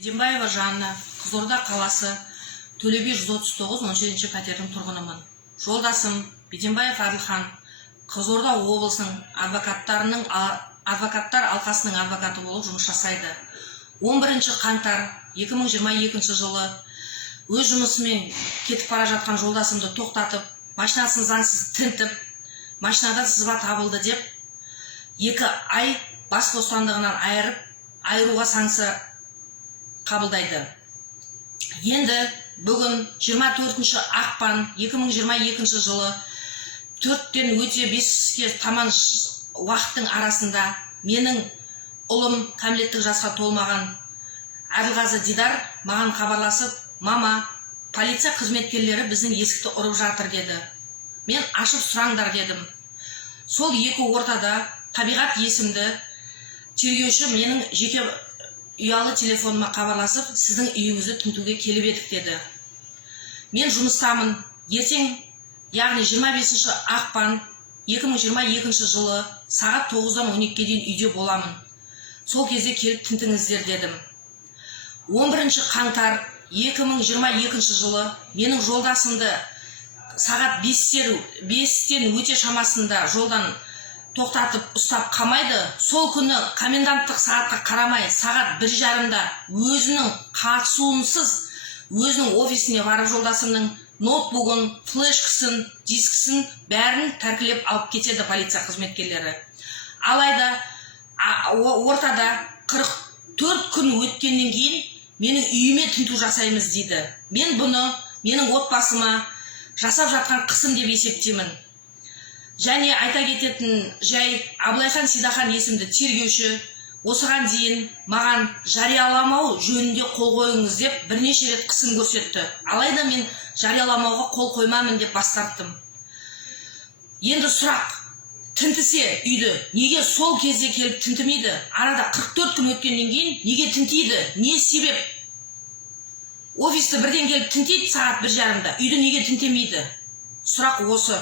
Беденбаева Жанна, Қызылорда қаласы, Төле би 139 17-ші пәтердің тұрғынымын. Жолдасым Беденбаев Адылхан, Қызылорда облысының адвокаттар алқасының адвокаты болып жұмыс жасайды. 11 қаңтар 2022 жылы өз жұмысымен кетіп бара жатқан жолдасымды тоқтатып, машинасын заңсыз тінтіп, машинадан сызба табылды деп, 2 ай бас бостандығынан айыруға санкция қабылдайды. Енді бүгін 24 ақпан 2022 жылы 4-тен өте 5-ке таман уақыттың арасында менің ұлым кәмелеттік жасқа толмаған Әділғазы Дидар маған хабарласып, мама, полиция қызметкерлері біздің есікті ұрып жатыр деді. Мен ашып сұраңдар дедім. Сол екі ортада Табиғат есімді тергеуші менің жеке ұялы телефоныма хабарласып, сіздің үйіңізді тінтуге келіп едік деді. Мен жұмыстамын. Ертең, яғни 25 ақпан 2022 жылы сағат 9-дан 12-ге дейін үйде боламын. Сол кезде келіп тінтіңіздер дедім. 11 қаңтар 2022 жылы менің жолдасымды сағат 5-тен өте шамасында жолдан тоқтатып ұстап қамайды. Сол күні коменданттық сағатқа қарамай сағат 1:30-да өзінің қатысуынсыз өзінің офисіне барып жолдасымның ноутбугын, флешкасын, дискісін бәрін тәркілеп алып кетеді полиция қызметкерлері. Алайда ортада 44 күн өткеннен кейін менің үйіме тінту жасаймыз дейді. Мен бұны менің отбасыма жасап жатқан қысым деп есептеймін. Және айта кететін жай, Абылайхан Сидахан есімді тергеуші осыған дейін маған жарияламау жөнінде қол қойыңыз деп бірнеше рет қысым көрсетті. Алайда мен жарияламауға қол қоймамын деп бас тарттым. Енді сұрақ, тінтісе үйді неге сол кезде келіп тінтімейді? Арада 44 күн өткеннен кейін неге тінтейді? Не себеп? Офисті бірден келіп тінтейді сағат 1:30-да, үйді неге тінтемейді? Сұрақ осы.